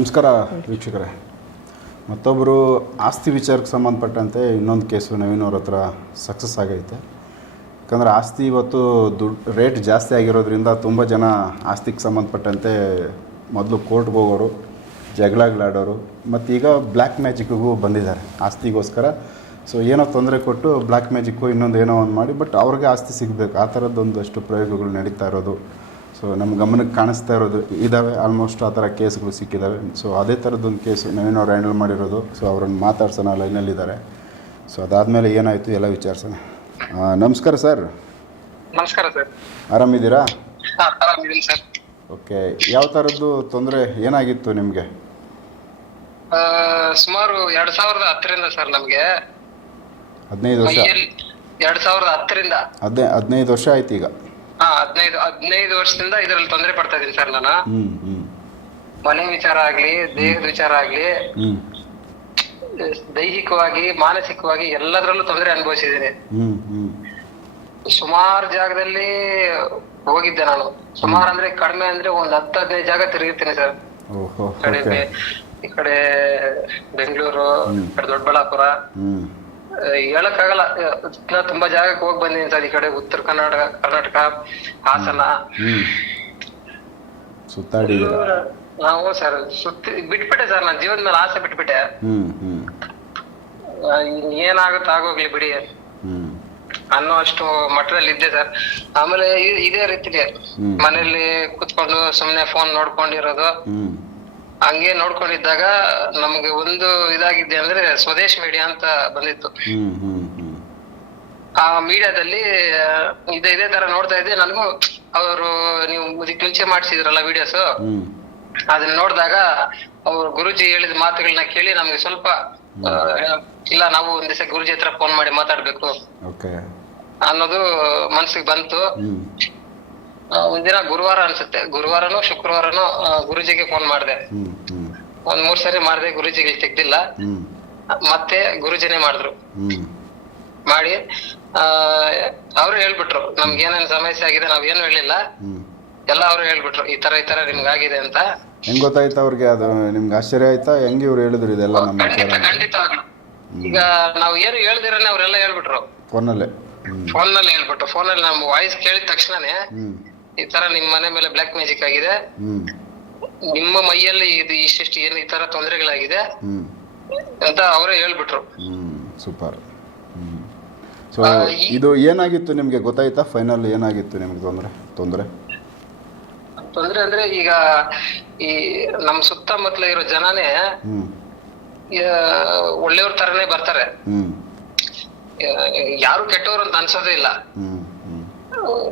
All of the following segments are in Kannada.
ನಮಸ್ಕಾರ ವೀಕ್ಷಕರೇ. ಮತ್ತೊಬ್ಬರು ಆಸ್ತಿ ವಿಚಾರಕ್ಕೆ ಸಂಬಂಧಪಟ್ಟಂತೆ ಇನ್ನೊಂದು ಕೇಸು ನವೀನ್ ಅವ್ರ ಹತ್ರ ಸಕ್ಸಸ್ ಆಗೈತೆ. ಯಾಕಂದರೆ ಆಸ್ತಿ ಇವತ್ತು ದುಡ್ಡು ರೇಟ್ ಜಾಸ್ತಿ ಆಗಿರೋದ್ರಿಂದ ತುಂಬ ಜನ ಆಸ್ತಿಗೆ ಸಂಬಂಧಪಟ್ಟಂತೆ ಮೊದಲು ಕೋರ್ಟ್ಗೆ ಹೋಗೋರು ಜಗಳಗಳಾಡೋರು ಮತ್ತು ಈಗ ಬ್ಲ್ಯಾಕ್ ಮ್ಯಾಜಿಕ್ಗೂ ಬಂದಿದ್ದಾರೆ ಆಸ್ತಿಗೋಸ್ಕರ. ಸೊ ಏನೋ ತೊಂದರೆ ಕೊಟ್ಟು ಬ್ಲ್ಯಾಕ್ ಮ್ಯಾಜಿಕ್ಕು ಇನ್ನೊಂದು ಏನೋ ಒಂದು ಮಾಡಿ, ಬಟ್ ಅವ್ರಿಗೆ ಆಸ್ತಿ ಸಿಗಬೇಕು. ಆ ಥರದ್ದೊಂದಷ್ಟು ಪ್ರಯೋಗಗಳು ನಡೀತಾ ಇರೋದು. ಸೊ ನಮ್ಮ ಗಮನಕ್ಕೆ ಕಾಣಿಸ್ತಾ ಇರೋದು ಇದಾವೆ. ಆಲ್ಮೋಸ್ಟ್ ಆ ಥರ ಕೇಸ್ಗಳು ಸಿಕ್ಕಿದ್ದಾವೆ ಸೊ ಅದೇ ಥರದ್ದೊಂದು ಕೇಸು ನವೀನ್ ಅವ್ರು ಹ್ಯಾಂಡಲ್ ಮಾಡಿರೋದು. ಸೊ ಅವ್ರನ್ನ ಮಾತಾಡ್ಸೋಣ ಲೈನಲ್ಲಿದ್ದಾರೆ. ಸೊ ಅದಾದಮೇಲೆ ಏನಾಯಿತು ಎಲ್ಲ ವಿಚಾರಿಸೋಣ. ನಮಸ್ಕಾರ ಸರ್. ನಮಸ್ಕಾರ ಸರ್. ಆರಾಮಿದ್ದೀರಾ? ಸರ್. ಓಕೆ. ಯಾವ ಥರದ್ದು ತೊಂದರೆ ಏನಾಗಿತ್ತು ನಿಮಗೆ? ಸುಮಾರು ಎರಡು ಸಾವಿರದ ಹತ್ತರಿಂದ ಸರ್ ನಮಗೆ. ಹದಿನೈದು ವರ್ಷ. ಎರಡು ಸಾವಿರದ ಹತ್ತರಿಂದ. ಹದಿನೈ ಹದಿನೈದು ವರ್ಷ ಆಯ್ತು ಈಗ. ಹಾ ಹದಿನೈದು ಹದಿನೈದು ವರ್ಷದಿಂದ ಇದರಲ್ಲಿ ತೊಂದರೆ ಪಡ್ತಾ ಇದೀನಿ ಸರ್ ನಾನು. ಮನೆ ವಿಚಾರ ಆಗ್ಲಿ ದೇಹದ ವಿಚಾರ ಆಗ್ಲಿ ದೈಹಿಕವಾಗಿ ಮಾನಸಿಕವಾಗಿ ಎಲ್ಲದರಲ್ಲೂ ತೊಂದರೆ ಅನುಭವಿಸಿದ್ದೀನಿ. ಸುಮಾರು ಜಾಗದಲ್ಲಿ ಹೋಗಿದ್ದೆ ನಾನು. ಸುಮಾರು ಅಂದ್ರೆ ಕಡಿಮೆ ಅಂದ್ರೆ ಒಂದ್ ಹತ್ತು ಹದಿನೈದು ಜಾಗ ತಿರುಗಿರ್ತೀನಿ ಸರ್. ಓಹೋ ಈ ಕಡೆ ಓಕೆ. ಬೆ- ಈ ಕಡೆ ಬೆಂಗಳೂರು ಈ ಕಡೆ ದೊಡ್ಡಬಳ್ಳಾಪುರ. ಹೇಳಕ್ಕಾಗಲ್ಲ. ಇನ್ನ ತುಂಬಾ ಜಾಗಕ್ಕೆ ಹೋಗಿ ಬಂದಿದ್ದೀನಿ ಸರ್ ಈ ಕಡೆ ಉತ್ತರ ಕರ್ನಾಟಕ ಕರ್ನಾಟಕ ಹಾಸನ. ಹ್ಞೂ ಸುತ್ತಾಡಿದ್ದೀರಾ ನಾವು ಸರ್ ಸುತ್ತ ಬಿಟ್ಬಿಟ್ಟೆ ಸರ್ ನನ್ನ ಜೀವನ ಮೇಲೆ ಆಸೆ ಬಿಟ್ಬಿಟ್ಟೆ. ಏನಾಗುತ್ತ ಆಗೋಗ್ಲಿ ಬಿಡಿ. ಅನ್ನೋ ಅಷ್ಟು ಮಟ್ಟದಲ್ಲಿ ಇದ್ದೆ ಸರ್. ಆಮೇಲೆ ಇದೇ ರೀತಿಲಿ. ಮನೇಲಿ ಕುತ್ಕೊಂಡು ಸುಮ್ನೆ ಫೋನ್ ನೋಡ್ಕೊಂಡಿರೋದು. ಹಂಗೆ ನೋಡ್ಕೊಂಡಿದ್ದಾಗ ನಮ್ಗೆ ಒಂದು ಇದಾಗಿದ್ದೆ ಅಂದ್ರೆ ಸ್ವದೇಶ್ ಮೀಡಿಯಾ ಅಂತ ಬಂದಿತ್ತು. ಆ ಮೀಡಿಯಾದಲ್ಲಿ ಇದೇ ಇದೇ ತರ ನೋಡ್ತಾ ಇದ್ದೆ. ನನಗೂ ಅವರು ನೀವು ಇದಕ್ಕೆ ಮುಂಚೆ ಮಾಡಿಸಿದ್ರಲ್ಲ ವಿಡಿಯೋಸ್ ಅದನ್ನ ನೋಡಿದಾಗ ಅವ್ರು ಗುರುಜಿ ಹೇಳಿದ ಮಾತುಗಳನ್ನ ಕೇಳಿ ನಮ್ಗೆ ಸ್ವಲ್ಪ ಆ, ಇಲ್ಲ ನಾವು ಒಂದ್ ದಿವಸ ಗುರುಜಿ ಹತ್ರ ಫೋನ್ ಮಾಡಿ ಮಾತಾಡ್ಬೇಕು ಓಕೆ. ಅನ್ನೋದು ಮನ್ಸಿಗೆ ಬಂತು. ಒಂದಿನ ಗುರುವಾರ ಅನ್ಸುತ್ತೆ. ಗುರುವಾರನೋ ಶುಕ್ರವಾರನೋ ಗುರುಜಿಗೆ ಫೋನ್ ಮಾಡಿದೆ. ಒಂದ್ ಮೂರ್ ಸರಿ ಮಾಡಿದೆ ಗುರುಜಿಗೆ ತೆಗ್ದಿಲ್ಲ ಮತ್ತೆ ಗುರುಜಿನೆ ಮಾಡಿದ್ರು. ಮಾಡಿ ಆ ಅವ್ರು ಹೇಳ್ಬಿಟ್ರು ನಮ್ಗೆ ಏನೇನ್ ಸಮಸ್ಯೆ ಆಗಿದೆ ನಾವ್ ಏನು ಹೇಳಿಲ್ಲ. ಎಲ್ಲ ಅವ್ರು ಹೇಳ್ಬಿಟ್ರು ಈ ತರ ಈ ತರ ನಿಮ್ಗೆ ಆಗಿದೆ ಅಂತ. ಹೆಂಗ್ ಗೊತ್ತಾಯ್ತು ಅವ್ರಿಗೆ? ಅದು ನಿಮ್ಗೆ ಆಶ್ಚರ್ಯ ಆಯ್ತಾ? ಹೆಂಗ್ ಇವ್ರು ಹೇಳಿದ್ರು ಇದೆಲ್ಲ ನಮ್ಮ ಖಂಡಿತ ಖಂಡಿತ ಈಗ ನಾವ್ ಏನು ಹೇಳ್ದಿರನೆ ಅವ್ರೆಲ್ಲ ಹೇಳ್ಬಿಟ್ರು. ಫೋನಲ್ಲೇ ಫೋನ್ನಲ್ಲಿ ಹೇಳ್ಬಿಟ್ರು. ಫೋನ್ ಅಲ್ಲಿ ನಮ್ ವಾಯ್ಸ್ ಕೇಳಿದ ತಕ್ಷಣನೇ ಈ ತರ ನಿಮ್ ಮನೆ ಮೇಲೆ ಬ್ಲಾಕ್ ಮ್ಯಾಜಿಕ್ ಆಗಿದೆ. ನಿಮ್ಮ ಮೈಯಲ್ಲಿ ಇದು ಇಷ್ಟಿಷ್ಟು ಏನು ಈ ತರ ತೊಂದರೆಗಳಾಗಿದೆ? ಅಂತ ಅವರೇ ಹೇಳ್ಬಿಟ್ರು. ಸೂಪರ್. ಹ್ಞೂ ಸೊ ಆ, ಈ- ಇದು ಏನಾಗಿತ್ತು ನಿಮಗೆ ಗೊತ್ತಾಯ್ತಾ? ಫೈನಲ್ ಏನಾಗಿತ್ತು ನಿಮ್ಗೆ ತೊಂದರೆ ತೊಂದರೆ? ತೊಂದ್ರೆ ಅಂದ್ರೆ ಈಗ ಈ ನಮ್ ಸುತ್ತಮುತ್ತಲ ಇರೋ ಜನನೇ ಹ್ಮ್. ಆ, ಒಳ್ಳೆಯವ್ರ ತರನೇ ಬರ್ತಾರೆ. ಆ, ಯಾರು ಕೆಟ್ಟವ್ರು ಅಂತ ಅನ್ಸೋದೇ ಇಲ್ಲ.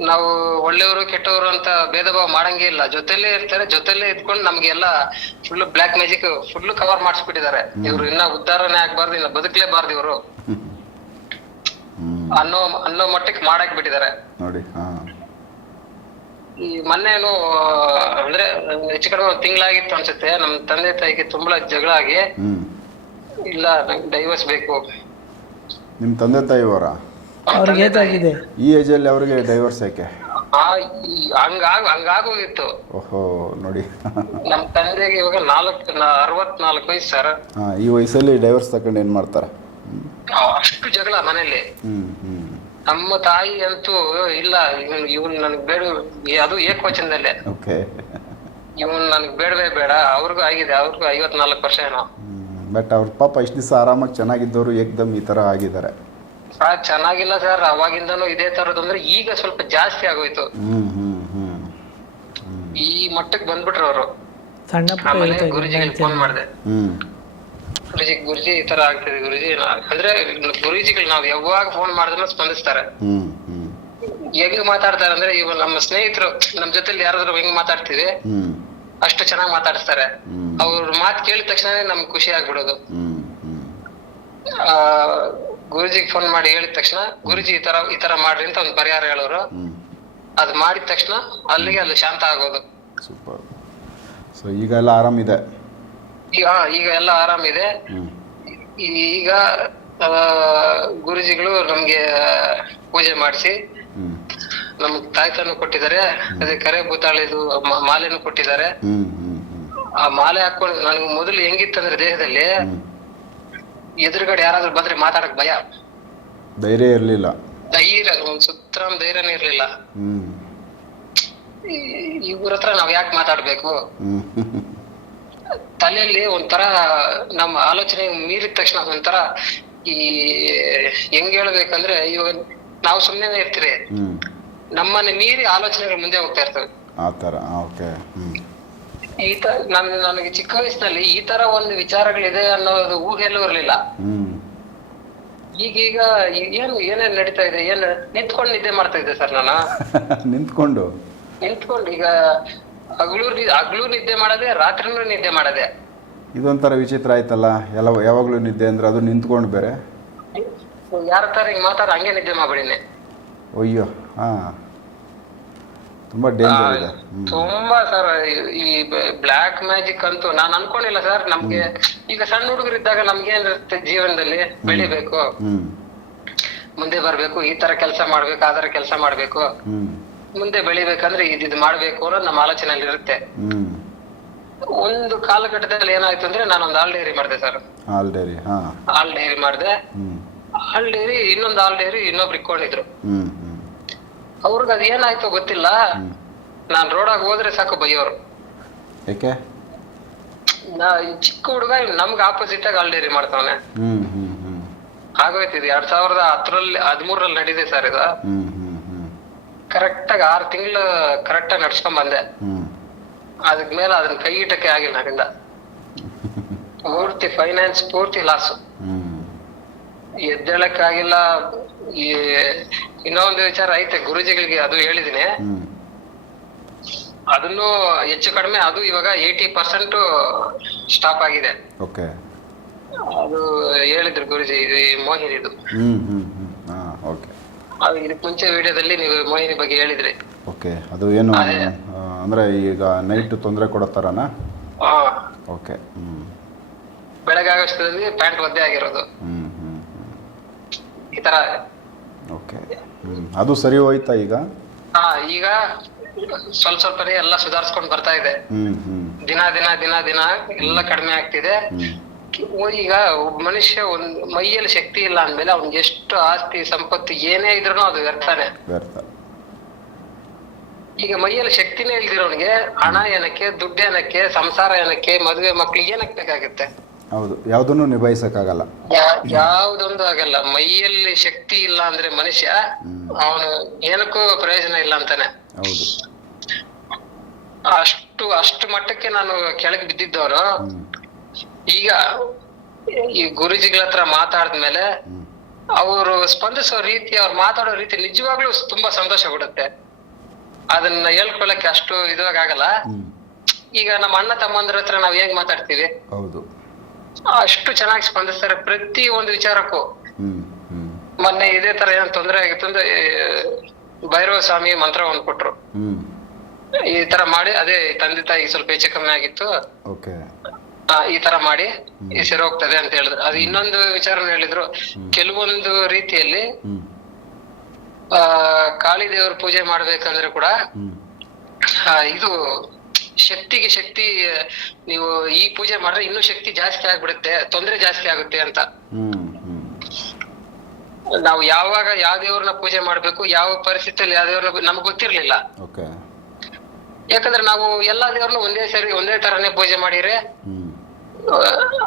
ನಾವು ಒಳ್ಳೆಯವರು ಕೆಟ್ಟವರು ಅಂತ ಭೇದ ಭಾವ ಮಾಡಂಗೆ ಇಲ್ಲ. ಜೊತೆಲೇ ಇರ್ತಾರೆ ಜೊತೆಲೇ ಇದ್ಕೊಂಡು ನಮ್ಗೆಲ್ಲ full black magic full cover ಮಾಡಿಸ್ಬಿಟ್ಟಿದ್ದಾರೆ. ಇವ್ರು ಇನ್ನ ಉದ್ಧಾರನೇ ಆಗ್ಬಾರ್ದು ಇನ್ನ ಬದುಕಲೇಬಾರ್ದು ಇವರು. ಅನ್ನೋ ಅನ್ನೋ ಮಟ್ಟಕ್ಕೆ ಮಾಡಾಕ್ ಬಿಟ್ಟಿದ್ದಾರೆ ನೋಡಿ ಈ ಮೊನ್ನೇನು ಅಂದ್ರೆ ಹೆಚ್ಚು ಕಡಿಮೆ ಒಂದ್ ತಿಂಗಳಾಗಿತ್ತು ಅನ್ಸುತ್ತೆ. ನಮ್ ತಂದೆ ತಾಯಿಗೆ ತುಂಬಾ ಜಗಳ ಆಗಿ ಇಲ್ಲ ನಂಗೆ ಡೈವರ್ಸ್ ಬೇಕು. ನಿಮ್ ತಂದೆ ತಾಯಿಯವರ? ಅವ್ರಿಗೆ ಏಟಾಗಿದೆ ಈ ಏಜಲ್ಲಿ ಅವ್ರಿಗೆ ಡೈವರ್ಸ್ ಯಾಕೆ? ಹಂಗಾಗ್ ಹಂಗಾಗೋಗಿತ್ತು ಓಹೋ ನೋಡಿ. ನಮ್ಮ ತಂದೆಗೆ ಇವಾಗ ನಾಲ್ಕು ಅರವತ್ನಾಲ್ಕು ವಯಸ್ಸು ಸರ್ ಹಾಂ ಈ ವಯಸ್ಸಲ್ಲಿ ಡೈವರ್ಸ್ ತಕೊಂಡು ಏನು ಮಾಡ್ತಾರೆ? ಅಷ್ಟು ಜಗಳ ಮನೆಯಲ್ಲಿ. ನಮ್ಮ ತಾಯಿ ಅಂತೂ ಇಲ್ಲ ಇವನ್ ನನಗೆ ನನ್ಗ್ ಬೇಡ ಅದು ಏಕವಚನದಲ್ಲೇ. ಓಕೆ. ಇವನ್ ನನಗೆ ಬೇಡವೇ ಬೇಡ ಅವ್ರಿಗೂ ಆಗಿದೆ ಅವ್ರಿಗೂ ಐವತ್ನಾಲ್ಕು ವರ್ಷ ಏನೋ. ಬಟ್ ಅವ್ರ ಪಾಪ ಇಷ್ಟು ದಿವಸ ಆರಾಮಾಗಿ ಚೆನ್ನಾಗಿದ್ದವರು ಏಕ್ದಮ್ ಈ ಥರ ಆಗಿದ್ದಾರೆ. ಆ, ಚೆನ್ನಾಗಿಲ್ಲ ಸರ್. ಅವಾಗಿಂದನು ಇದೇ ತರದ್ ಅಂದ್ರೆ ಈಗ ಸ್ವಲ್ಪ ಜಾಸ್ತಿ ಆಗೋಯ್ತು. ಈ ಮಟ್ಟಕ್ಕೆ ಬಂದ್ಬಿಟ್ರು ಅವರು. ಸಣ್ಣ ಪುಟ್ಟ ಆಮೇಲೆ ಹೇಳ್ತಾ ಗುರುಜಿಗೆ ಇದ್ದೀನಿ ಫೋನ್ ಮಾಡಿದೆ. ಗುರುಜಿ ಗುರುಜಿ ಈ ತರ ಆಗ್ತಿದೆ ಗುರುಜಿ. ಅಂದ್ರೆ ಗುರುಜಿಗಳು ನಾವ್ ಯಾವಾಗ ಫೋನ್ ಮಾಡಿದ್ರು ಸ್ಪಂದಿಸ್ತಾರೆ. ಹ್ಞೂ ಹ್ಞೂ ಹೆಂಗ್ ಮಾತಾಡ್ತಾರೆ ಅಂದ್ರೆ ಇವ್ ನಮ್ಮ ಸ್ನೇಹಿತರು ನಮ್ಮ ಜೊತೆಲಿ ಯಾರಾದ್ರೂ ಹೆಂಗ್ ಮಾತಾಡ್ತೀವಿ ಅಷ್ಟು ಚೆನ್ನಾಗಿ ಮಾತಾಡ್ತಾರೆ ಹ್ಮ್. ಅವ್ರ ಮಾತು ಕೇಳಿದ ತಕ್ಷಣ ನಮ್ಗೆ ಖುಷಿ ಆಗ್ಬಿಡೋದು. ಆ ಗುರುಜಿಗೆ ಫೋನ್ ಮಾಡಿ ಹೇಳಿದ ತಕ್ಷಣ ಗುರುಜಿ ಈ ತರ ಈ ತರ ಮಾಡ್ರಿ ಅಂತ ಒಂದು ಪರಿಹಾರ ಹೇಳೋರು. ಅದ್ ಮಾಡಿದ ತಕ್ಷಣ ಅಲ್ಲಿಗೆ ಅಲ್ಲಿ ಶಾಂತ ಆಗೋದು. ಸೂಪರ್. ಸೊ ಈಗ ಎಲ್ಲ ಆರಾಮಿದೆ ಈಗ ಹಾ, ಈಗ ಎಲ್ಲ ಆರಾಮಿದೆ ಇದೆ. ಈಗ ಆ, ಗುರುಜಿಗಳು ನಮ್ಗೆ ಪೂಜೆ ಮಾಡಿಸಿ ನಮ್ ನಮ್ಗ್ ತಾಯ್ತನ್ನು ಕೊಟ್ಟಿದ್ದಾರೆ. ಅದೇ ಕರೆ ಭೂತಾಳಿದು ಮ- ಮಾಲೆನೂ ಕೊಟ್ಟಿದ್ದಾರೆ. ಆ ಮಾಲೆ ಹಾಕೊಂಡು ನನಗೆ ಮೊದಲು ಹೆಂಗಿತ್ತಂದ್ರೆ ದೇಹದಲ್ಲಿ ಎದುರುಗಡೆ ಯಾರಾದ್ರೂ ಬಂದ್ರೆ ಮಾತಾಡಕ್ ಭಯ? ಧೈರ್ಯ ಇರ್ಲಿಲ್ಲ. ಧೈರ್ಯ ಒಂದ್ ಸುತ್ತ ಧೈರ್ಯನೇ ಇರ್ಲಿಲ್ಲ. ಇವ್ರ ಹತ್ರ ನಾವ್ ಯಾಕೆ ಮಾತಾಡ್ಬೇಕು? ತಲೆಯಲ್ಲಿ ಒಂಥರ ನಮ್ಮ ಆಲೋಚನೆ ಮೀರಿದ ತಕ್ಷಣ ಒಂಥರ ಈ ಹೆಂಗ್ ಹೇಳ್ಬೇಕಂದ್ರೆ ಇವಾಗ ನಾವು ಸುಮ್ಮನೆ ಇರ್ತೀರಿ ನಮ್ಮನ್ನ ಮೀರಿ ಆಲೋಚನೆಗಳು ಮುಂದೆ ಹೋಗ್ತಾ ಇರ್ತವೆ. ಆ ಥರ ಓಕೆ. ಈ ತರ ನನ್ ನನಗೆ ಚಿಕ್ಕ ವಯಸ್ಸಿನಲ್ಲಿ ಈ ತರ ಒಂದು ವಿಚಾರಗಳಿದೆ ಅನ್ನೋದು ಊಹೆಲ್ಲೂ ಇರ್ಲಿಲ್ಲ. ಹ್ಮ್. ಈಗೀಗ ಏನು ಏನೇನ್ ನಡೀತಾ ಇದೆ ಏನ್ ನಿಂತ್ಕೊಂಡು ನಿದ್ದೆ ಮಾಡ್ತಾ ಇದ್ದೆ ಸರ್ ನಾನು. ನಿಂತ್ಕೊಂಡು? ನಿಂತ್ಕೊಂಡು ಈಗ ಹಗಲು ನಿ- ಹಗಲು ನಿದ್ದೆ ಮಾಡದೆ ರಾತ್ರಿನೂ ನಿದ್ದೆ ಮಾಡದೆ. ಇದೊಂಥರ ವಿಚಿತ್ರ ಆಯ್ತಲ್ಲ ಎಲ್ಲ ಯಾವಾಗಲೂ ನಿದ್ದೆ ಅಂದ್ರೆ ಅದು ನಿಂತ್ಕೊಂಡು ಬೇರೆ. ಯಾರ ತರ ಹಿಂಗ್ ಮಾತಾಡ ಹಂಗೆ ನಿದ್ದೆ ಮಾಡ್ಬಿಡಿನಿ ಅಯ್ಯೋ ಹಾಂ. ತುಂಬ ಡೇಂಜರ್ ಇದೆ. ತುಂಬಾ ಸರ್ ಈ ಬ್ಲಾಕ್ ಮ್ಯಾಜಿಕ್ ಅಂತೂ ನಾನು ಅನ್ಕೊಂಡಿಲ್ಲ ಸರ್ ನಮ್ಗೆ ಈಗ ಸಣ್ಣ ಹುಡುಗರಿದ್ದಾಗ ನಮ್ಗೆ ಏನಿರುತ್ತೆ ಜೀವನದಲ್ಲಿ? ಬೆಳಿಬೇಕು. ಮುಂದೆ ಬರ್ಬೇಕು ಈ ತರ ಕೆಲಸ ಮಾಡ್ಬೇಕು ಆ ತರ ಕೆಲಸ ಮಾಡ್ಬೇಕು. ಮುಂದೆ ಬೆಳಿಬೇಕಂದ್ರೆ ಇದ್ ಮಾಡ್ಬೇಕು ಅನ್ನೋದು ನಮ್ಮ ಆಲೋಚನೆಯಲ್ಲಿ ಇರುತ್ತೆ. ಒಂದು ಕಾಲಘಟ್ಟದಲ್ಲಿ ಏನಾಯ್ತು ಅಂದ್ರೆ ನಾನು ಒಂದು ಹಾಲ್ ಡೈರಿ ಮಾಡಿದೆ ಸರ್ ಹಾಲ್ ಡೈರಿ ಹಾಲ್ ಡೈರಿ ಮಾಡಿದೆ. ಹಾಲ್ ಡೈರಿ ಇನ್ನೊಂದು ಹಾಲ್ ಡೈರಿ ಇನ್ನೊಬ್ರು ಹ್ಞೂ ಅವ್ರಿಗೆ ಅದ್ ಏನಾಯ್ತೋ ಗೊತ್ತಿಲ್ಲ. ನಾನ್ ರೋಡಾಗ ಹೋದ್ರೆ ಸಾಕು ಬೈಯೋರು. ಏಕೆ ನಾ ಈ ಚಿಕ್ಕ ಹುಡುಗ ನಮ್ಗೆ ಆಪೋಸಿಟ್ ಆಗಿ ಆಲ್ಡೇರಿ ಡೈರಿ ಮಾಡ್ತಾವನೆ. ಹ್ಮ್ ಹ್ಞೂ ಹ್ಞೂ ಆಗೋಯ್ತು ಇದು ಎರಡ್ ಸಾವಿರದ ಹತ್ತರಲ್ಲಿ ಹದಿಮೂರಲ್ಲಿ ನಡೀದೆ ಸರ್ ಇದು. ಹ್ಮ್ ಹ್ಞೂ ಕರೆಕ್ಟ್ ಆಗಿ ಆರ್ ತಿಂಗಳು ಕರೆಕ್ಟ್ ಆಗಿ ನಡ್ಸ್ಕೊಂಡ್ ಬಂದೆ. ಅದಕ್ ಮೇಲೆ ಅದನ್ನ ಕೈ ಇಟ್ಟಕ್ಕೆ ಆಗಿಲ್ಲ ನನ್ನಿಂದ ಪೂರ್ತಿ ಫೈನಾನ್ಸ್ ಪೂರ್ತಿ ಲಾಸ್ ಹ್ಮ್. ಎದ್ದೇಳಕ್ ಆಗಿಲ್ಲ ಈ ಇನ್ನೊಂದು ವಿಚಾರ ಐತೆ ಗುರುಜಿಗಳಿಗೆ ಅದು ಹೇಳಿದೀನಿ ಅದನ್ನು ಹೆಚ್ಚು ಕಡಿಮೆ ಅದು ಇವಾಗ ಏಯ್ಟಿ ಪರ್ಸೆಂಟ್ ಸ್ಟಾಪ್ ಆಗಿದೆ. ಓಕೆ. ಅದು ಹೇಳಿದ್ರು ಗುರುಜಿ ಇದು ಈ ಮೋಹಿನಿದು. ಹ್ಮ್ ಹ್ಞೂ ಹ್ಞೂ ಹಾಂ ಓಕೆ. ಅದು ಇದಕ್ಕೆ ಮುಂಚೆ ವಿಡಿಯೋದಲ್ಲಿ ನೀವು ಮೋಹಿನಿ ಬಗ್ಗೆ ಹೇಳಿದ್ರಿ. ಓಕೆ ಅದು ಏನು ಆ, ಅಂದ್ರೆ ಈಗ ನೈಟ್ ತೊಂದರೆ ಕೊಡೋ ಥರನಾ ಆ, ಓಕೆ ಬೆಳಗ್ಗೆ ಬೆಳಗಾಗಷ್ಟರಲ್ಲಿ ಪ್ಯಾಂಟ್ ಒದ್ದೆ ಆಗಿರೋದು. ಹ್ಮ್ ಹ್ಞೂ ಈ ತರ. ಓಕೆ ಅದು ಸರಿ ಹೋಯ್ತಾ ಈಗ? ಹಾ ಈಗ ಸ್ವಲ್ಪ ಸ್ವಲ್ಪನೇ ಎಲ್ಲ ಸುಧಾರಿಸ್ಕೊಂಡು ಬರ್ತಾ ಇದೆ. ದಿನ ದಿನ ದಿನ ದಿನ ಎಲ್ಲ ಕಡಿಮೆ ಆಗ್ತಿದೆ. ಈಗ ಒಬ್ಬ ಮನುಷ್ಯ ಒಂದ್ ಮೈಯಲ್ಲಿ ಶಕ್ತಿ ಇಲ್ಲ ಅಂದ್ಮೇಲೆ ಅವ್ನಿಗೆ ಎಷ್ಟು ಆಸ್ತಿ ಸಂಪತ್ತು ಏನೇ ಇದ್ರೂ ಅದು ವ್ಯರ್ಥನೆ. ವ್ಯರ್ಥ. ಈಗ ಮೈಯಲ್ಲಿ ಶಕ್ತಿನೇ ಇಲ್ದಿರೋನ್ಗೆ ಹಣ ಏನಕ್ಕೆ ದುಡ್ಡು ಏನಕ್ಕೆ ಸಂಸಾರ ಏನಕ್ಕೆ ಮದುವೆ ಮಕ್ಳಿಗೆ ಏನಕ್ಕೆ ಬೇಕಾಗುತ್ತೆ? ಹೌದು ಯಾವುದನ್ನು ನಿಭಾಯಿಸಕ್ಕಾಗಲ್ಲ. ಯಾ- ಯಾವ್ದೊಂದು ಆಗಲ್ಲ. ಮೈಯಲ್ಲಿ ಶಕ್ತಿ ಇಲ್ಲ ಅಂದ್ರೆ ಮನುಷ್ಯ ಅವನು ಏನಕ್ಕೂ ಪ್ರಯೋಜನ ಇಲ್ಲ ಅಂತಾನೆ. ಹೌದು. ಅಷ್ಟು ಅಷ್ಟು ಮಟ್ಟಕ್ಕೆ ನಾನು ಕೆಳಗೆ ಬಿದ್ದಿದ್ದವರು ಈಗ ಈ ಗುರುಜಿಗಳ ಹತ್ರ ಮಾತಾಡಿದ್ಮೇಲೆ ಅವರು ಸ್ಪಂದಿಸೋ ರೀತಿ ಅವ್ರು ಮಾತಾಡೋ ರೀತಿ ನಿಜವಾಗ್ಲೂ ತುಂಬಾ ಸಂತೋಷ ಕೊಡುತ್ತೆ. ಅದನ್ನ ಹೇಳ್ಕೊಳಕ್ಕೆ ಅಷ್ಟು ಇದಾಗಲ್ಲ. ಈಗ ನಮ್ಮ ಅಣ್ಣ ತಮ್ಮಂದ್ರ ಹತ್ರ ನಾವ್ ಹೇಗ್ ಮಾತಾಡ್ತೀವಿ? ಹೌದು. ಅಷ್ಟು ಚೆನ್ನಾಗಿ ಸ್ಪಂದಿಸ್ತಾರೆ ಪ್ರತಿ ಒಂದು ವಿಚಾರಕ್ಕೂ. ಮೊನ್ನೆ ಇದೇ ತರ ಏನೋ ತೊಂದರೆ ಆಗಿತ್ತು ಅಂದ್ರೆ ಭೈರವ ಸ್ವಾಮಿ ಮಂತ್ರವನ್ನು ಕೊಟ್ರು. ಹ್ಞೂ ಈ ತರ ಮಾಡಿ ಅದೇ ತಂದೆ ತಾಯಿ ಸ್ವಲ್ಪ ಹೆಚ್ಚು ಕಮ್ಮಿ ಆಗಿತ್ತು. ಈ ತರ ಮಾಡಿ ಸರಿ ಹೋಗ್ತದೆ ಅಂತ ಹೇಳಿದ್ರು. ಅದು ಇನ್ನೊಂದು ವಿಚಾರ ಹೇಳಿದ್ರು. ಕೆಲವೊಂದು ರೀತಿಯಲ್ಲಿ ಆ ಕಾಳಿ ದೇವರ ಪೂಜೆ ಮಾಡ್ಬೇಕಂದ್ರೆ ಕೂಡ ಇದು ಶಕ್ತಿಗೆ ಶಕ್ತಿ ನೀವು ಈ ಪೂಜೆ ಮಾಡಿದ್ರೆ ಇನ್ನೂ ಶಕ್ತಿ ಜಾಸ್ತಿ ಆಗ್ಬಿಡುತ್ತೆ ತೊಂದರೆ ಜಾಸ್ತಿ ಆಗುತ್ತೆ ಅಂತ. ನಾವು ಯಾವಾಗ ಯಾವ ದೇವ್ರನ್ನ ಪೂಜೆ ಮಾಡ್ಬೇಕು ಯಾವ ಪರಿಸ್ಥಿತಿಯಲ್ಲಿ ಯಾವ ದೇವ್ರನ್ನ ನಮ್ಗೆ ಗೊತ್ತಿರ್ಲಿಲ್ಲ. ಯಾಕಂದ್ರೆ ನಾವು ಎಲ್ಲಾ ದೇವ್ರನ್ನ ಒಂದೇ ಸರಿ ಒಂದೇ ತರನೇ ಪೂಜೆ ಮಾಡಿದ್ರೆ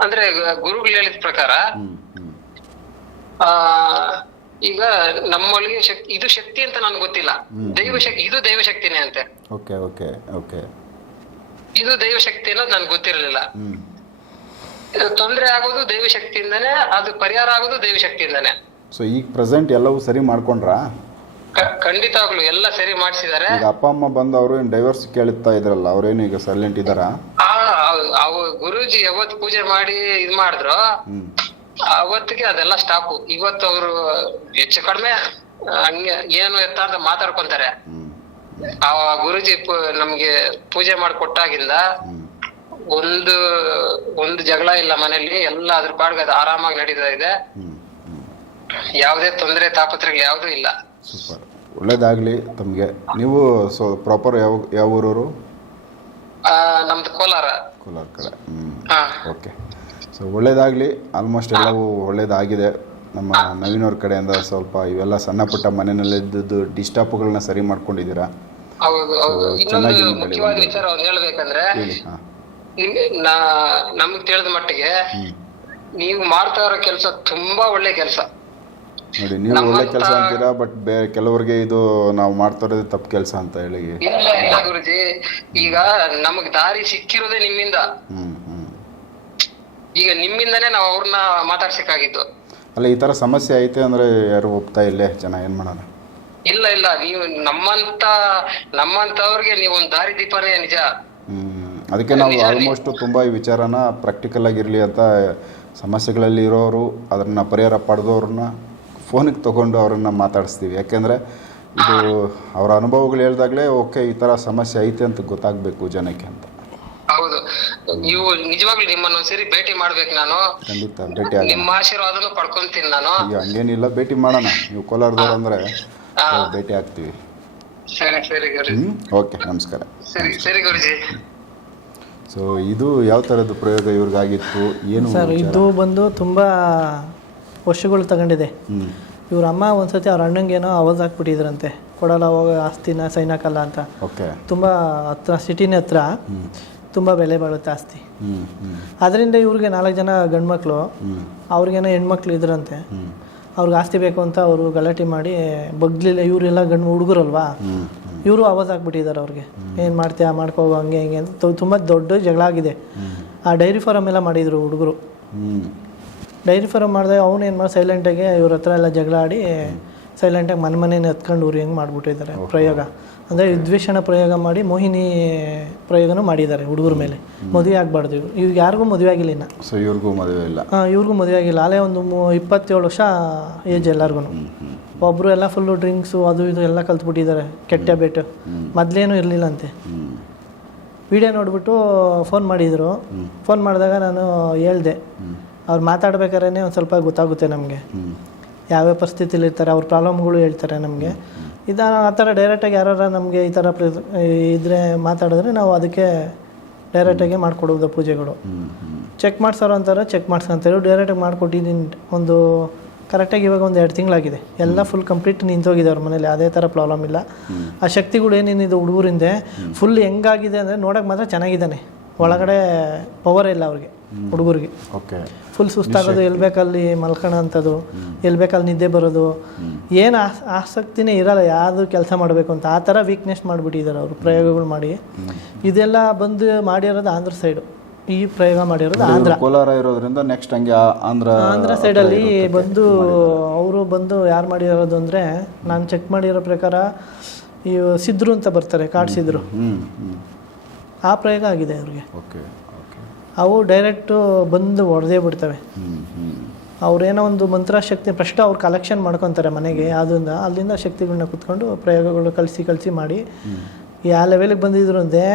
ಅಂದ್ರೆ ಗುರುಗಳು ಹೇಳಿದ ಪ್ರಕಾರ ಆ ಈಗ ನಮ್ಮೊಳಗೆ ಶಕ್ತಿ ಇದು ಶಕ್ತಿ ಅಂತ ನನ್ಗೆ ಗೊತ್ತಿಲ್ಲ. ದೈವ ಶಕ್ತಿ ಇದು ದೈವ ಶಕ್ತಿನೇ ಅಂತೆ. Okay okay okay. ಇದು ದೈವ ಶಕ್ತಿ ಅನ್ನೋದು ನನ್ಗೆ ಗೊತ್ತಿರಲಿಲ್ಲ. ತೊಂದರೆ ಆಗೋದು ದೈವ ಶಕ್ತಿಯಿಂದಾನೆ ಅದು ಪರಿಹಾರ ಆಗೋದು ದೈವ ಶಕ್ತಿಯಿಂದಾನೆ. ಸೊ ಈಗ ಪ್ರೆಸೆಂಟ್ ಎಲ್ಲವೂ ಸರಿ ಮಾಡ್ಕೊಂಡ್ರಾ? ಖಂಡಿತವಾಗ್ಲು ಎಲ್ಲ ಸರಿ ಮಾಡಿಸಿದಾರೆ ಈಗ ಅಪ್ಪ ಅಮ್ಮ ಬಂದು ಅವರು ಏನು ಡೈವರ್ಸ್ ಕೇಳುತ್ತಾ ಇದ್ರಲ್ಲ ಅವ್ರೇನು ಈಗ ಸೈಲೆಂಟ್ ಇದ್ದಾರಾ? ಆ ಅವ್- ಗುರೂಜಿ ಯಾವತ್ ಪೂಜೆ ಮಾಡಿ ಇದ್ ಮಾಡಿದ್ರು ಅವತ್ತಿಗೆ ಅದೆಲ್ಲ ಸ್ಟಾಪ್ ಇವತ್ತು ಅವರು ಹೆಚ್ಚು ಕಡಿಮೆ ಹಂಗೆ ಏನು ಎತ್ತ ಅಂತ ಮಾತಾಡ್ಕೊಂತಾರೆ. ಆ ಗುರುಜಿ ನಮ್ಗೆ ಪೂಜೆ ಮಾಡಿ ಕೊಟ್ಟಾಗಿಂದ ಹ್ಞೂ ಒಂದು ಒಂದು ಜಗಳ ಇಲ್ಲ ಮನೆಯಲ್ಲಿ ಎಲ್ಲ ಅದ್ರ ಪಾಡ್ಗೆ ಅದು ಆರಾಮಾಗಿ ನಡೀತಾ ಇದೆ. ಯಾವುದೇ ತೊಂದರೆ ತಾಪತ್ರಗಳು ಯಾವುದೂ ಇಲ್ಲ. ಸೂಪರ್. ಒಳ್ಳೇದಾಗಲಿ ತಮಗೆ. ನೀವು ಸೊ ಪ್ರಾಪರ್ ಯಾವ ಯಾವ ಊರವರು ಆ ನಮ್ದು ಕೋಲಾರ. ಕೋಲಾರ ಕಡೆ. ಹ್ಞೂ ಹಾ. ಓಕೆ ಸೊ ಒಳ್ಳೇದಾಗಲಿ. ಆಲ್ಮೋಸ್ಟ್ ಎಲ್ಲವೂ ಒಳ್ಳೇದಾಗಿದೆ. ನಮ್ಮ ನವೀನವ್ರ ಕಡೆಯಿಂದ ಸ್ವಲ್ಪ ಇವೆಲ್ಲ ಸಣ್ಣ ಪುಟ್ಟ ಮನೆಯಲ್ಲಿದ್ದು ಡಿಸ್ಟರ್ಬ್ಗಳನ್ನ ಸರಿ ಮಾಡ್ಕೊಂಡಿದ್ದೀರಾ? ಹೌದು ಹೌದು. ಇನ್ನೊಂದು ಮುಖ್ಯವಾದ ವಿಚಾರ ಹೇಳ್ಬೇಕಂದ್ರೆ ನಿಮ್ಗೆ ತಿಳಿದ ಮಟ್ಟಿಗೆ ನೀವು ಮಾಡ್ತಾ ಇರೋ ಕೆಲಸ ತುಂಬಾ ಒಳ್ಳೆ ಕೆಲಸ. ನೋಡಿ ನೀವು ಒಳ್ಳೆ ಕೆಲಸ ಅಂತೀರಾ ಬಟ್ ಕೆಲವ್ರಿಗೆ ಇದು ನಾವು ಮಾಡ್ತಾ ಇರೋದು ತಪ್ಪು ಕೆಲಸ ಅಂತ ಹೇಳಿ. ಇಲ್ಲ ಇಲ್ಲ ಗುರುಜಿ. ಈಗ ನಮಗ್ ದಾರಿ ಸಿಕ್ಕಿರೋದೇ ನಿಮ್ಮಿಂದ. ಈಗ ನಿಮ್ಮಿಂದನೇ ನಾವು ಅವ್ರನ್ನ ಮಾತಾಡ್ಸಕ್ಕಾಗಿದ್ದು. ಅಲ್ಲ ಈ ಥರ ಸಮಸ್ಯೆ ಐತೆ ಅಂದರೆ ಯಾರು ಒಪ್ತಾ ಇಲ್ಲೇ ಜನ ಏನು ಮಾಡೋಣ ಇಲ್ಲ ಇಲ್ಲ ನೀವು ನಮ್ಮಂತ ನಮ್ಮಂತವ್ರಿಗೆ ನೀವು ಒಂದು ದಾರಿ ದೀಪನೇ ನಿಜ. ಅದಕ್ಕೆ ನಾವು ಆಲ್ಮೋಸ್ಟ್ ತುಂಬ ಈ ವಿಚಾರನ ಪ್ರಾಕ್ಟಿಕಲ್ ಆಗಿರಲಿ ಅಂತ ಸಮಸ್ಯೆಗಳಲ್ಲಿ ಇರೋರು ಅದನ್ನು ಪರಿಹಾರ ಪಡೆದವ್ರನ್ನ ಫೋನಿಗೆ ತಗೊಂಡು ಅವರನ್ನು ಮಾತಾಡಿಸ್ತೀವಿ. ಯಾಕೆಂದರೆ ಇದು ಅವರ ಅನುಭವಗಳು ಹೇಳ್ದಾಗಲೇ ಓಕೆ ಈ ಥರ ಸಮಸ್ಯೆ ಐತೆ ಅಂತ ಗೊತ್ತಾಗಬೇಕು ಜನಕ್ಕೆ ಅಂತ. ಹೌದು. ನೀವು ನಿಜವಾಗ್ಲೂ ನಿಮ್ಮನ್ನ ಒಂದ್ಸರಿ ಭೇಟಿ ಮಾಡ್ಬೇಕು ನಾನು. ಖಂಡಿತ ಭೇಟಿ ಆಗೋಣ. ನಿಮ್ಮ ಆಶೀರ್ವಾದನು ಪಡ್ಕೊಂತೀನಿ ನಾನು. ಈಗ ಹಂಗೇನಿಲ್ಲ ಭೇಟಿ ಮಾಡೋಣ. ನೀವು ಕೋಲಾರದವ್ರು ಅಂದ್ರೆ ಹಾ. ಭೇಟಿ ಆಗ್ತೀವಿ. ಸರಿ ಸರಿ ಗುರುಜಿ. ಹ್ಞೂ ಓಕೆ ನಮಸ್ಕಾರ. ಸರಿ ಸರಿ ಗುರುಜಿ. ಸೊ ಇದು ಯಾವ ಥರದ್ದು ಪ್ರಯೋಗ ಇವ್ರಿಗಾಗಿತ್ತು? ಏನು ಸರ್ ಇದು ಬಂದು ತುಂಬ ವರ್ಷಗಳು ತಗೊಂಡಿದೆ. ಇವ್ರ ಅಮ್ಮ ಒಂದ್ಸತಿ ಅವ್ರ ಅಣ್ಣಂಗೇನೋ ಅವಾಜ್ ಹಾಕ್ಬಿಟ್ಟಿದ್ರಂತೆ. ಕೊಡಲ್ಲ ಹೋಗೋ ಆಸ್ತಿನ ಹಾಕಲ್ಲ ಅಂತ. ಓಕೆ. ತುಂಬ ಹತ್ರ ಸಿಟಿನ ಹತ್ರ ಹ್ಞೂ ತುಂಬ ಬೆಲೆ ಬಾಳುತ್ತೆ ಆಸ್ತಿ. ಅದರಿಂದ ಇವ್ರಿಗೆ ನಾಲ್ಕು ಜನ ಗಂಡ್ಮಕ್ಳು ಅವ್ರಿಗೇನೋ ಹೆಣ್ಮಕ್ಳು ಇದ್ರಂತೆ. ಅವ್ರಿಗೆ ಆಸ್ತಿ ಬೇಕು ಅಂತ ಅವರು ಗಲಾಟೆ ಮಾಡಿ ಬಗ್ಲಿಲ್ಲ ಇವರೆಲ್ಲ ಗಂಡು ಹುಡುಗರಲ್ವಾ? ಇವರು ಆವಾಜ್ ಹಾಕ್ಬಿಟ್ಟಿದ್ದಾರೆ ಅವ್ರಿಗೆ. ಏನು ಮಾಡ್ತೀಯ ಮಾಡ್ಕೋ ಹಂಗೆ ಹಿಂಗೆ ಅಂತ ತುಂಬ ದೊಡ್ಡ ಜಗಳ ಆಗಿದೆ. ಆ ಡೈರಿ ಫಾರಮ್ ಎಲ್ಲ ಮಾಡಿದರು ಹುಡುಗರು. ಡೈರಿ ಫಾರಮ್ ಮಾಡಿದಾಗ ಅವನು ಏನು ಮಾಡಿ ಸೈಲೆಂಟಾಗಿ ಇವ್ರ ಹತ್ರ ಎಲ್ಲ ಜಗಳ ಆಡಿ ಸೈಲೆಂಟಾಗಿ ಮನೆ ಮನೇನೆ ಹತ್ಕೊಂಡು ಇವ್ರು ಹೆಂಗೆ ಮಾಡಿಬಿಟ್ಟಿದ್ದಾರೆ ಪ್ರಯೋಗ. ಅಂದರೆ ವಿದ್ವೇಷಣ ಪ್ರಯೋಗ ಮಾಡಿ ಮೋಹಿನಿ ಪ್ರಯೋಗನೂ ಮಾಡಿದ್ದಾರೆ ಹುಡುಗರ ಮೇಲೆ. ಮದುವೆ ಆಗಬಾರ್ದು ಇವ್ರು. ಇವ್ರಿಗೆ ಯಾರಿಗೂ ಮದುವೆ ಆಗಿಲ್ಲ ಇನ್ನು. ಸೊ ಇವ್ರಿಗೂ ಮದುವೆ ಇಲ್ಲ. ಹಾಂ ಇವ್ರಿಗೂ ಮದುವೆ ಆಗಿಲ್ಲ. ಅಲ್ಲೇ ಒಂದು ಮೂ- ಇಪ್ಪತ್ತೇಳು ವರ್ಷ ಏಜ್ ಎಲ್ಲರಿಗೂ ಒಬ್ಬರು ಎಲ್ಲ ಫುಲ್ಲು ಡ್ರಿಂಕ್ಸು ಅದು ಇದು ಎಲ್ಲ ಕಲ್ತ್ಬಿಟ್ಟಿದ್ದಾರೆ. ಕೆಟ್ಟ ಬೇಟು ಮೊದಲೇನು ಇರಲಿಲ್ಲ ಅಂತೆ ವಿಡಿಯೋ ನೋಡಿಬಿಟ್ಟು ಫೋನ್ ಮಾಡಿದರು. ಫೋನ್ ಮಾಡಿದಾಗ ನಾನು ಹೇಳ್ದೆ. ಅವ್ರು ಮಾತಾಡ್ಬೇಕಾದ್ರೆ ಒಂದು ಸ್ವಲ್ಪ ಗೊತ್ತಾಗುತ್ತೆ ನಮಗೆ. ಯಾವ್ಯಾವ ಪರಿಸ್ಥಿತಿಲಿ ಇರ್ತಾರೆ ಅವ್ರ ಪ್ರಾಬ್ಲಮ್ಗಳು ಹೇಳ್ತಾರೆ ನಮಗೆ. ಇದು ಆ ಥರ ಡೈರೆಕ್ಟಾಗಿ ಯಾರು ನಮಗೆ ಈ ಥರ ಪ್ರ- ಇದ್ರೆ ಮಾತಾಡಿದ್ರೆ ನಾವು ಅದಕ್ಕೆ ಡೈರೆಕ್ಟಾಗಿ ಮಾಡಿಕೊಡೋದು ಪೂಜೆಗಳು. ಚೆಕ್ ಮಾಡ್ಸೋರು ಅಂತಾರೆ ಚೆಕ್ ಮಾಡ್ಸಂತಾರೆ ಡೈರೆಕ್ಟಾಗಿ ಮಾಡಿಕೊಟ್ಟಿದ್ದೀನಿ ಒಂದು ಕರೆಕ್ಟಾಗಿ ಇವಾಗ ಒಂದು ಎರಡು ತಿಂಗಳಾಗಿದೆ. ಎಲ್ಲ ಫುಲ್ ಕಂಪ್ಲೀಟ್ ನಿಂತೋಗಿದೆ ಅವ್ರ ಮನೇಲಿ. ಅದೇ ಥರ ಪ್ರಾಬ್ಲಮ್ ಇಲ್ಲ. ಆ ಶಕ್ತಿಗಳು ಏನೇನಿದೆ ಹುಡುಗರಿಂದೆ ಫುಲ್ ಹೆಂಗಾಗಿದೆ ಅಂದರೆ ನೋಡೋಕೆ ಮಾತ್ರ ಚೆನ್ನಾಗಿದ್ದಾನೆ. ಒಳಗಡೆ ಪವರ್ ಇಲ್ಲ ಅವ್ರಿಗೆ. ಹುಡುಗರಿಗೆ. ಓಕೆ. ಫುಲ್ ಸುಸ್ತಾಗೋದು ಎಲ್ಲಿ ಬೇಕಲ್ಲಿ ಮಲ್ಕೋಣ ಅಂಥದ್ದು ಎಲ್ಲಿ ಬೇಕಲ್ಲಿ ನಿದ್ದೆ ಬರೋದು. ಏನು ಆಸ್ ಆಸಕ್ತಿನೇ ಇರಲ್ಲ ಯಾವುದು ಕೆಲಸ ಮಾಡಬೇಕು ಅಂತ. ಆ ಥರ ವೀಕ್ನೆಸ್ ಮಾಡಿಬಿಟ್ಟಿದ್ದಾರೆ ಅವರು ಪ್ರಯೋಗಗಳು ಮಾಡಿ. ಇದೆಲ್ಲ ಬಂದು ಮಾಡಿರೋದು ಆಂಧ್ರ ಸೈಡು ಈ ಪ್ರಯೋಗ ಮಾಡಿರೋದು ಆಂಧ್ರ. ಕೋಲಾರ ಇರೋದ್ರಿಂದ ನೆಕ್ಸ್ಟ್ ಹಂಗೆ ಆಂಧ್ರ ಆಂಧ್ರ ಸೈಡಲ್ಲಿ ಬಂದು ಅವರು ಬಂದು ಯಾರು ಮಾಡಿರೋದು ಅಂದರೆ ನಾನು ಚೆಕ್ ಮಾಡಿರೋ ಪ್ರಕಾರ ಈ ಸಿದ್ರು ಅಂತ ಬರ್ತಾರೆ ಕಾಡ್ಸಿದ್ರು ಆ ಪ್ರಯೋಗ ಆಗಿದೆ ಅವ್ರಿಗೆ. ಓಕೆ. ಅವು ಡೈರೆಕ್ಟು ಬಂದು ಒಡೆದೇ ಬಿಡ್ತವೆ. ಅವ್ರೇನೋ ಒಂದು ಮಂತ್ರಶಕ್ತಿ ಫಸ್ಟ್ ಅವ್ರು ಕಲೆಕ್ಷನ್ ಮಾಡ್ಕೊತಾರೆ ಮನೆಗೆ ಅದರಿಂದ ಅಲ್ಲಿಂದ ಶಕ್ತಿಗಳನ್ನ ಕುತ್ಕೊಂಡು ಪ್ರಯೋಗಗಳು ಕಲಿಸಿ ಕಲಿಸಿ ಮಾಡಿ ಯಾವ ಲೆವೆಲಿಗೆ ಬಂದಿದ್ರು ಅಂದೆ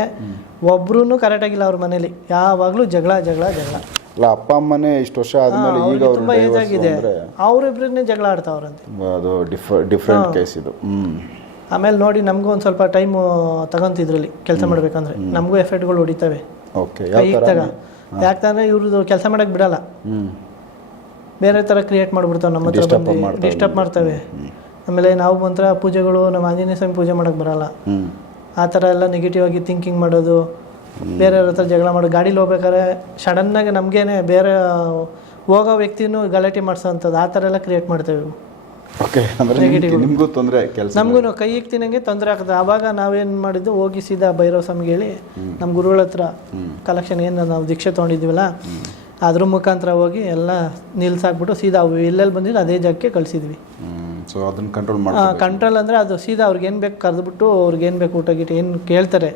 ಒಬ್ರು ಕರೆಕ್ಟಾಗಿಲ್ಲ ಅವ್ರ ಮನೇಲಿ. ಯಾವಾಗಲೂ ಜಗಳ ಜಗಳ ಜಗಳ. ಅಲ್ಲ ಅಪ್ಪ ಅಮ್ಮನೇ ಇಷ್ಟು ವರ್ಷ ಆದಮೇಲೆ ಈಗ ಅವರು ತುಂಬ ಏಜ್ ಆಗಿದೆ. ಅವರಿಬ್ಬರನ್ನೇ ಜಗಳ ಆಡ್ತಾವ್ರಂತೆ. ಅದು ಡಿಫ್ ಡಿಫ್ರೆಂಟ್ ಕೇಸ್ ಇದು. ಆಮೇಲೆ ನೋಡಿ ನಮಗೂ ಒಂದು ಸ್ವಲ್ಪ ಟೈಮು ತಗೊಂತಿದ್ರಲ್ಲಿ ಕೆಲಸ ಮಾಡಬೇಕಂದ್ರೆ. ನಮಗೂ ಎಫೆಕ್ಟ್ಗಳು ಹೊಡಿತವೆ. ಓಕೆ ಈಗ ತಗ ಯಾಕಂದ್ರೆ ಇವ್ರದ್ದು ಕೆಲಸ ಮಾಡಕ್ಕೆ ಬಿಡಲ್ಲ. ಬೇರೆ ಥರ ಕ್ರಿಯೇಟ್ ಮಾಡಿಬಿಡ್ತಾವೆ ನಮ್ಮ ಹತ್ರ ಬಂದು. ಡಿಸ್ಟರ್ಬ್ ಮಾಡ್ತವೆ. ಆಮೇಲೆ ನಾವು ಮಂತ್ರ ಪೂಜೆಗಳು ನಮ್ಮ ಆಂಜನೇಯ ಸ್ವಾಮಿ ಪೂಜೆ ಮಾಡೋಕ್ಕೆ ಬರಲ್ಲ. ಆ ಥರ ಎಲ್ಲ ನೆಗೆಟಿವ್ ಆಗಿ ಥಿಂಕಿಂಗ್ ಮಾಡೋದು ಬೇರೆಯವ್ರ ಹತ್ರ ಜಗಳ ಮಾಡೋದು. ಗಾಡೀಲಿ ಹೋಗ್ಬೇಕಾದ್ರೆ ಸಡನ್ನಾಗಿ ನಮಗೇನೆ ಬೇರೆ ಹೋಗೋ ವ್ಯಕ್ತಿನೂ ಗಲಾಟೆ ಮಾಡಿಸೋ ಅಂಥದ್ದು. ಆ ಥರ ಎಲ್ಲ ಕ್ರಿಯೇಟ್ ಮಾಡ್ತೇವೆ ಇವು. ಓಕೆ ಅಂದರೆ ನಿಮಗೂ ತೊಂದರೆ ಕೆಲಸ ನಮಗೂ ಕೈ ಇಕ್ತಿನಂಗೆ ತೊಂದರೆ ಆಗ್ತದೆ. ಆವಾಗ ನಾವೇನು ಮಾಡಿದ್ದು ಹೋಗಿ ಸೀದಾ ಭೈರವ ಸ್ವಾಮಿಗೆ ಹೇಳಿ ನಮ್ಮ ಗುರುಗಳ ಹತ್ರ ಕಲೆಕ್ಷನ್ ಏನು ನಾವು ದೀಕ್ಷೆ ತೊಗೊಂಡಿದ್ವಲ್ಲ ಅದ್ರ ಮುಖಾಂತರ ಹೋಗಿ ಎಲ್ಲ ನಿಲ್ಸಾಕ್ಬಿಟ್ಟು ಸೀದಾ ಅವು ಎಲ್ಲೆಲ್ಲಿ ಬಂದಿಲ್ಲ ಅದೇ ಜಾಗಕ್ಕೆ ಕಳಿಸಿದ್ವಿ. ಸೊ ಅದನ್ನ ಕಂಟ್ರೋಲ್ ಮಾಡಿ ಕಂಟ್ರೋಲ್ ಅಂದರೆ ಅದು ಸೀದಾ ಅವ್ರಿಗೆ ಏನು ಬೇಕು ಕರೆದ್ಬಿಟ್ಟು ಅವ್ರಿಗೆ ಏನು ಬೇಕು ಊಟ ಗೀಟ ಏನು ಕೇಳ್ತಾರೆ.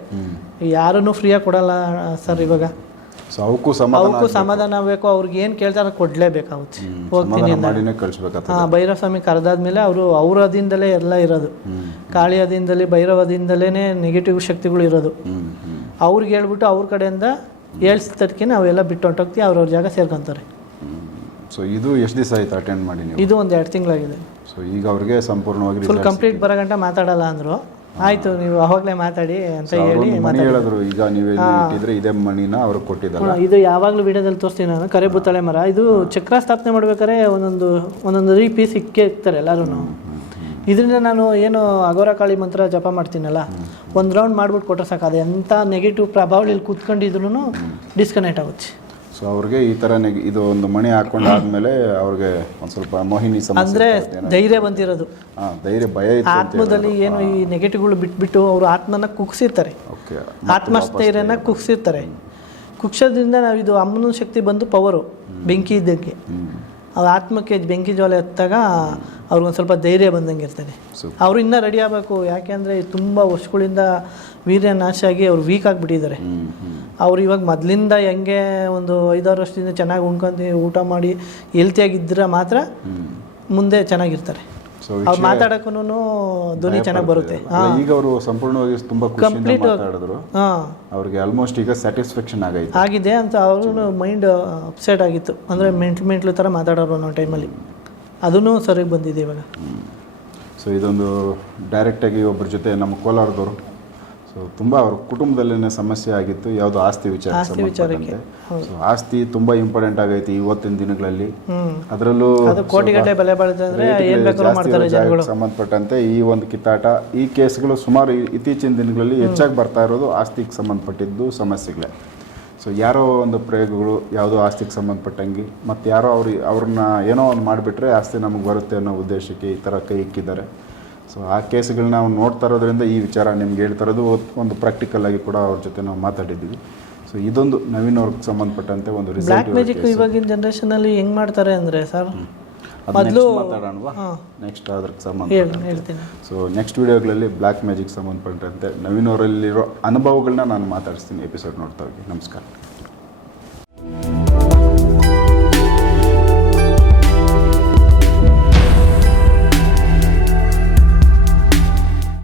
ಯಾರೂ ಫ್ರೀಯಾಗಿ ಕೊಡಲ್ಲ ಸರ್ ಇವಾಗ. ಸೊ ಅವಕ್ಕೂ ಸಮಾಧಾನ ಅವಕ್ಕೂ ಸಮಾಧಾನ ಬೇಕು ಅವ್ರಿಗೆ ಏನು ಕೇಳ್ತಾರೆ ಕೊಡಲೇಬೇಕಾಗುತ್ತೆ. ಹೋಗ್ತೀನಿ ಹಾಂ ಭೈರವ ಸ್ವಾಮಿ ಕರೆದಾದ್ಮೇಲೆ ಅವರು ಅವ್ರ ಅದಿಂದಲೇ ಎಲ್ಲ ಇರೋದು. ಕಾಳಿ ಅದಿಂದಲೇ ಭೈರವದಿಂದಲೇ ನೆಗೆಟಿವ್ ಶಕ್ತಿಗಳು ಇರೋದು. ಅವ್ರಿಗೆ ಹೇಳ್ಬಿಟ್ಟು ಅವ್ರ ಕಡೆಯಿಂದ ಹೇಳ್ಸಿದ್ದಕ್ಕೆ ಅವೆಲ್ಲ ಬಿಟ್ಟು ಹೊಂಟೋಗ್ತೀವಿ ಅವ್ರವ್ರ ಜಾಗ ಸೇರ್ಕೊಂತಾರೆ. ಸೊ ಇದು ಎಷ್ಟು ದಿವಸ ಆಯ್ತು ಅಟೆಂಡ್ ಮಾಡಿ ನೀವು? ಇದು ಒಂದು ಎರಡು ತಿಂಗಳಾಗಿದೆ. ಸೊ ಈಗ ಅವ್ರಿಗೆ ಸಂಪೂರ್ಣವಾಗಿ ಫುಲ್ ಕಂಪ್ಲೀಟ್ ಬರೋ ಗಂಟ ಮಾತಾಡಲ್ಲ ಅಂದರು. ಆಯಿತು ನೀವು ಅವಾಗಲೇ ಮಾತಾಡಿ ಅಂತ ಹೇಳಿ ಹೇಳಿದ್ರು ಈಗ ನೀವು ಇಟ್ಟಿದ್ರೆ ಇದೇ ಮಣಿನ ಅವ್ರಿಗೆ ಕೊಟ್ಟಿದ್ದಾರೆ ಇದು ಯಾವಾಗಲೂ ವಿಡಿಯೋದಲ್ಲಿ ತೋರಿಸ್ತೀನಿ ನಾನು. ಕರೆ ಬುತ್ತಳೆ ಮರ. ಇದು ಚಕ್ರ ಸ್ಥಾಪನೆ ಮಾಡ್ಬೇಕಾದ್ರೆ ಒಂದೊಂದು ಒಂದೊಂದು ರೀ ಪೀಸ್ ಇಕ್ಕೇ ಇರ್ತಾರೆ ಎಲ್ಲರೂ ಇದರಿಂದ ನಾನು ಏನು ಅಗೋರ ಕಾಳಿ ಮಂತ್ರ ಜಪ ಮಾಡ್ತೀನಲ್ಲ ಒಂದು ರೌಂಡ್ ಮಾಡ್ಬಿಟ್ಟು ಕೊಟ್ಟರೆ ಸಾಕು. ಅದು ಎಂಥ ನೆಗೆಟಿವ್ ಪ್ರಭಾವ ಇಲ್ಲಿ ಕೂತ್ಕೊಂಡಿದ್ರು ಡಿಸ್ಕನೆಕ್ಟ್ ಆಗುತ್ತೆ. ಸೊ ಅವ್ರಿಗೆ ಈ ಥರ ಇದು ಒಂದು ಮಣಿ ಹಾಕೊಂಡಾದ್ಮೇಲೆ ಅವ್ರಿಗೆ ಒಂದು ಸ್ವಲ್ಪ ಮೋಹಿನಿ ಸಮಸ್ಯೆ ಅಂದರೆ ಧೈರ್ಯ ಬಂದಿರೋದು. ಹಾಂ ಧೈರ್ಯ ಭಯ ಇತ್ತು ಅಂತ ಆತ್ಮದಲ್ಲಿ ಏನು ಈ ನೆಗೆಟಿವ್ಗಳು ಬಿಟ್ಬಿಟ್ಟು ಅವರು ಆತ್ಮನ ಕುಗ್ಸಿರ್ತಾರೆ. ಓಕೆ ಆತ್ಮಸ್ಥೈರ್ಯನ ಕುಗ್ಸಿರ್ತಾರೆ. ಕುಗ್ಸೋದ್ರಿಂದ ನಾವು ಇದು ಅಮ್ಮನ ಶಕ್ತಿ ಬಂದು ಪವರು ಬೆಂಕಿ ಇದ್ದಕ್ಕೆ ಅವ್ರ ಆತ್ಮಕ್ಕೆ ಬೆಂಕಿ ಜ್ವಾಲೆ ಹತ್ತಾಗ ಅವ್ರಿಗೊಂದು ಸ್ವಲ್ಪ ಧೈರ್ಯ ಬಂದಂಗೆ ಇರ್ತದೆ. ಅವರು ಇನ್ನೂ ರೆಡಿ ಆಗಬೇಕು. ಯಾಕೆಂದರೆ ತುಂಬ ವರ್ಷಗಳಿಂದ ವೀರ್ಯ ನಾಶ ಆಗಿ ಅವ್ರು ವೀಕ್ ಆಗಿಬಿಟ್ಟಿದ್ದಾರೆ. ಅವ್ರು ಇವಾಗ ಮೊದಲಿಂದ ಹೆಂಗೆ ಒಂದು ಐದಾರು ವರ್ಷದಿಂದ ಚೆನ್ನಾಗಿ ಉಣ್ಕೊಂಡು ಊಟ ಮಾಡಿ ಹೆಲ್ತಿಯಾಗಿದ್ದರೆ ಮಾತ್ರ ಮುಂದೆ ಚೆನ್ನಾಗಿರ್ತಾರೆ. ಅವ್ರು ಮಾತಾಡೋಕ್ಕೂ ಧ್ವನಿ ಚೆನ್ನಾಗಿ ಬರುತ್ತೆ. ಈಗ ಅವರು ಸಂಪೂರ್ಣವಾಗಿ ತುಂಬಾ ಖುಷಿಯಿಂದ Complete- ಮಾತಾಡಿದ್ರು. ಹಾಂ. ಅವ್ರಿಗೆ ಆಲ್ಮೋಸ್ಟ್ ಈಗ ಸ್ಯಾಟಿಸ್ಫ್ಯಾಕ್ಷನ್ ಆಗೈತೆ. ಆಗಿದೆ ಅಂತ ಅವರು ಮೈಂಡ್ ಅಪ್ಸೆಟ್ ಆಗಿತ್ತು. ಅಂದರೆ ಮೆಂಟ್ಲು ಮೆಂಟ್ಲು ಥರ ಮಾತಾಡೋರು ಅನ್ನೋ ಟೈಮಲ್ಲಿ ಅದೂ ಸರಿಗೆ ಬಂದಿದೆ ಇವಾಗ. ಸೊ ಇದೊಂದು ಡೈರೆಕ್ಟಾಗಿ ಒಬ್ಬರ ಜೊತೆ ನಮ್ಮ ಕೋಲಾರದವರು ಸೊ ತುಂಬಾ ಅವ್ರ ಕುಟುಂಬದಲ್ಲಿನೇ ಸಮಸ್ಯೆ ಆಗಿತ್ತು ಯಾವುದೋ ಆಸ್ತಿ ವಿಚಾರ ಆಸ್ತಿ ವಿಚಾರಕ್ಕೆ, ಸೊ ಆಸ್ತಿ ತುಂಬಾ ಇಂಪಾರ್ಟೆಂಟ್ ಆಗೈತಿ ಇವತ್ತಿನ ದಿನಗಳಲ್ಲಿ. ಅದರಲ್ಲೂ ಅದು ಕೋಟಿಗಟ್ಟಲೆ ಬೆಲೆ ಸಂಬಂಧಪಟ್ಟಂತೆ ಈ ಒಂದು ಕಿತ್ತಾಟ. ಈ ಕೇಸ್ಗಳು ಸುಮಾರು ಇತ್ತೀಚಿನ ದಿನಗಳಲ್ಲಿ ಹೆಚ್ಚಾಗಿ ಬರ್ತಾ ಇರೋದು ಆಸ್ತಿಗೆ ಸಂಬಂಧಪಟ್ಟಿದ್ದು ಸಮಸ್ಯೆಗಳೇ. ಸೊ ಯಾರೋ ಒಂದು ಪ್ರಯೋಗಗಳು ಯಾವುದೋ ಆಸ್ತಿಗೆ ಸಂಬಂಧಪಟ್ಟಂಗೆ ಮತ್ತು ಯಾರೋ ಅವ್ರು ಅವ್ರನ್ನ ಏನೋ ಒಂದು ಮಾಡಿಬಿಟ್ರೆ ಆಸ್ತಿ ನಮಗೆ ಬರುತ್ತೆ ಅನ್ನೋ ಉದ್ದೇಶಕ್ಕೆ ಈ ಥರ ಕೈ ಇಕ್ಕಿದ್ದಾರೆ. ಸೊ ಆ ಕೇಸ್ಗಳನ್ನ ನಾವು ನೋಡ್ತಾ ಇರೋದ್ರಿಂದ ಈ ವಿಚಾರ ನಿಮ್ಗೆ ಹೇಳ್ತಾ ಇರೋದು ಒಂದು ಪ್ರಾಕ್ಟಿಕಲ್ ಆಗಿ ಕೂಡ ಅವ್ರ ಜೊತೆ ನಾವು ಮಾತಾಡಿದ್ದೀವಿ. ಸೊ ಇದೊಂದು ನವೀನ್ ಅವ್ರಿಗೆ ಸಂಬಂಧಪಟ್ಟಂತೆ ಒಂದು ರಿಸಲ್ಟ್ ಮ್ಯಾಜಿಕ್ ಇವಾಗಿನ ಜನ್ರೇಷನಲ್ಲಿ ಹೆಂಗ್ ಮಾಡ್ತಾರೆ ಅಂದರೆ ಸರ್? ಮೊದಲು ನೆಕ್ಸ್ಟ್ ಮಾತಾಡೋಣವಾ? ನೆಕ್ಸ್ಟ್ ಅದ್ರಿಗೆ ಸಂಬಂಧ ಹೇಳ್ತೀನಿ. ಸೊ ನೆಕ್ಸ್ಟ್ ವಿಡಿಯೋಗಳಲ್ಲಿ ಬ್ಲ್ಯಾಕ್ ಮ್ಯಾಜಿಕ್ ಸಂಬಂಧಪಟ್ಟಂತೆ ನವೀನ್ ಅವರಲ್ಲಿರೋ ಅನುಭವಗಳನ್ನ ನಾನು ಮಾತಾಡಿಸ್ತೀನಿ ಎಪಿಸೋಡ್ ನೋಡ್ತಾ ಹೋಗಿ. ನಮಸ್ಕಾರ.